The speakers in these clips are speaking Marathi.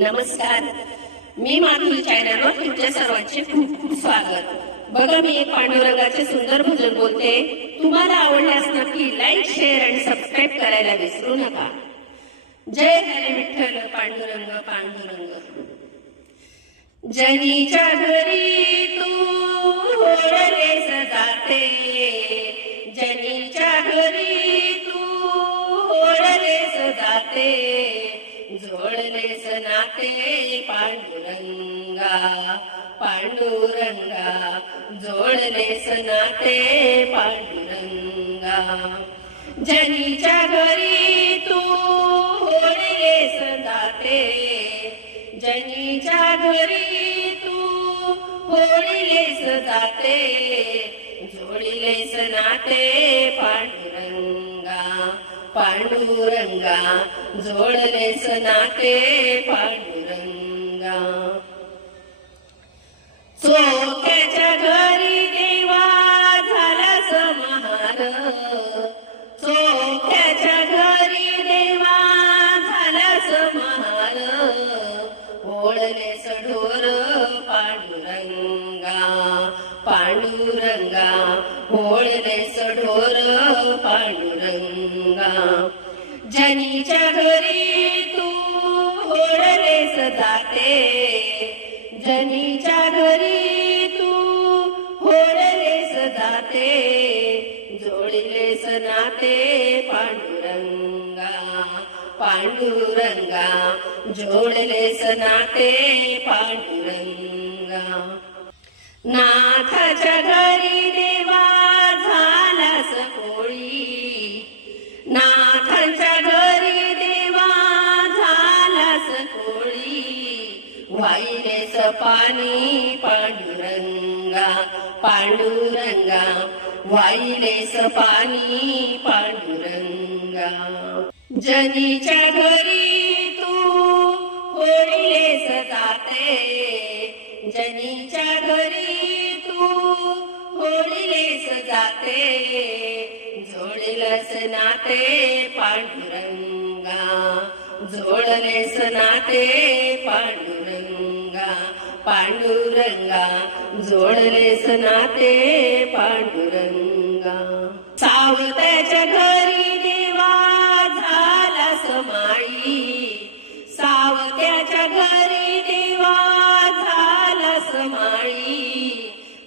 नमस्कार, मी माधुरी चॅनलवर तुमच्या सर्वांचे खूप खूप स्वागत. बघा, मी एक पांडुरंगाचे सुंदर भजन बोलते. तुम्हाला आवडल्यास नक्की लाईक, शेअर आणि सबस्क्राईब करायला विसरू नका. जय हरी विठ्ठल पांडुरंग पांडुरंग. जनीच्या घरी तू ओढलेस जाते, जनीच्या घरी तू ओढलेस जाते, जोडलेस नाते पांडुरंगा पांडुरंगा, जोडलेस नाते पांडुरंगा. जनीच्या घरी तू ओढलेस जाते, जनीच्या घरी तू ओढलेस जाते, जोडलेस नाते पांडुरंगा पांडुरंगा, जोडलेस नाते पांडुरंगा. चोख्याच्या घरी देवा झालास महार, चोख्याच्या घरी देवा झालास महार, ओढलेस ढोर पांडुरंगा पांडुरंगा, ओढलेस ढोर पांडुरंगा. जनीच्या घरी तू ओढलेस जाते, जनीच्या घरी तू ओढलेस जाते, जोडलेस नाते पांडुरंगा पांडुरंगा, जोडलेस नाते पांडुरंगा. नाथाच्या घरी देवा झालास कोळी, नाथांच्या घरी देवा झालास कोळी, वाहिलेस पाणी पांडुरंगा पांडुरंगा, वाहिलेस पाणी पांडुरंगा. जनीच्या घरी तू ओढलेस जाते, जनीच्या घरी तू ओढलेस जाते, जोडलेस नाते पांडुरंगा, जोडलेस नाते पांडुरंगा पांडुरंगा, जोडलेस नाते पांडुरंगा. सावत्याच्या घरी देवा झालास माळी, सावत्याच्या घरी देवा झालास माळी,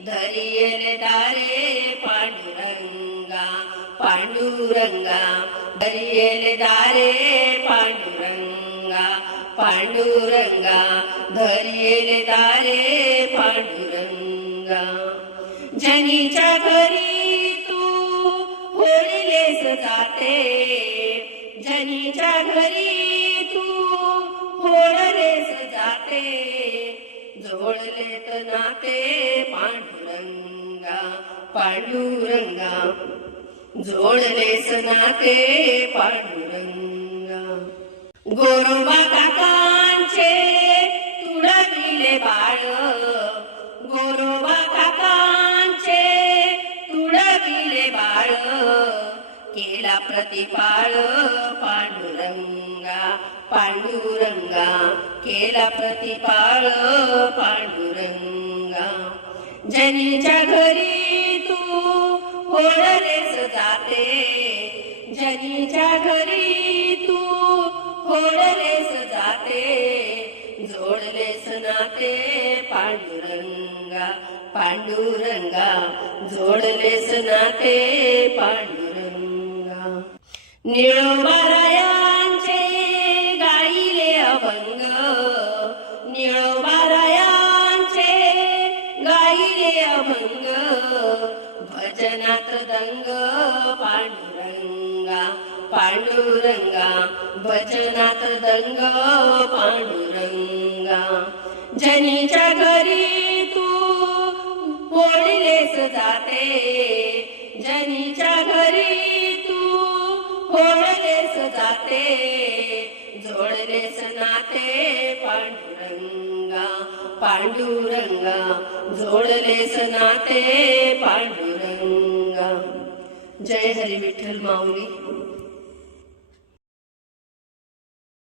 धरियेले दारे पांडुरंगा पांडुरंगा, धरियेले दारे पांडुरंगा पांडुरंगा, धरियेले दारे पांडुरंगा. जनीच्या घरी तू ओढलेस जाते, जनीच्या घरी तू ओढलेस जाते, जोडलेत नाते पांडुरंगा पांडुरंगा, जोडलेस नाते पांडुरंगा. गोरोबा काकांचे तुडविले बाळ, गोरोबा काकांचे तुडविले बाळ, केला प्रतिपाळ पांडुरंगा पांडुरंगा, केला प्रतिपाळ पांडुरंगा. जनीच्या घरी तू ओढलेस जाते, जनीच्या घरी तू ओढलेस जाते, जोडलेस नाते पांडुरंगा पांडुरंगा, जोडलेस नाते पांडुरंगा. निळोबारायांचे गाईले अभंग, निळोबारायांचे गाईले अभंग, भजनात दंग पांडुरंगा पांडुरंगा, भजनात दंग पांडुरंगा. जनीच्या घरी तू ओढलेस जाते, जनीच्या घरी तू ओढलेस जाते, जोडलेस नाते पांडुरंगा पांडुरंगा, जोडलेस नाते पांडुरंगा. जय हरी विठ्ठल माऊली.